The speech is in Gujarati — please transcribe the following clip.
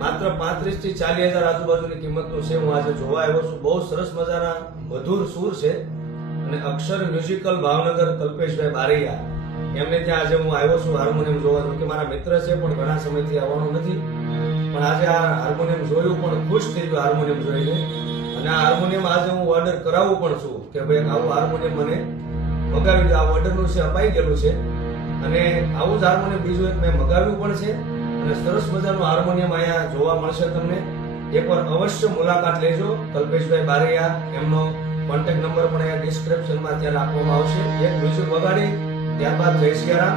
માત્ર 35 થી 40,000 આજુબાજુની કિંમતનું છે. હું આજે જોવા આવ્યો છું. બહુ સરસ મજાના મધુર સૂર છે અને અક્ષર મ્યુઝિકલ ભાવનગર કલ્પેશભાઈ બારૈયા એમને ત્યાં આજે હું આવ્યો છું હાર્મોનિયમ જોવા. જો કે મારા મિત્ર છે પણ ઘણા સમયથી આવવાનું નથી, પણ આજે આ હાર્મોનિયમ જોયું પણ ખુશ થઈ ગયો હાર્મોનિયમ જોઈને. અને આ હાર્મોનિયમ આજે હું ઓર્ડર કરાવું પણ છું કે ભાઈ આવું હાર્મોનિયમ મને મગાવી દો. આ ઓર્ડરનું છે અપાઈ ગયેલું છે અને આવું જ હાર્મોનિયમ બીજું એક મેં મગાવ્યું પણ છે અને સરસ મજાનું હાર્મોનિયમ અહીંયા જોવા મળશે તમને. એકવાર અવશ્ય મુલાકાત લેજો. કલ્પેશભાઈ બારૈયા એમનો કોન્ટેક્ટ નંબર પણ અહીંયા ડિસ્ક્રિપ્શનમાં ત્યાં રાખવામાં આવશે. એક મ્યુઝિક વગાડી ત્યારબાદ જય સિયારામ.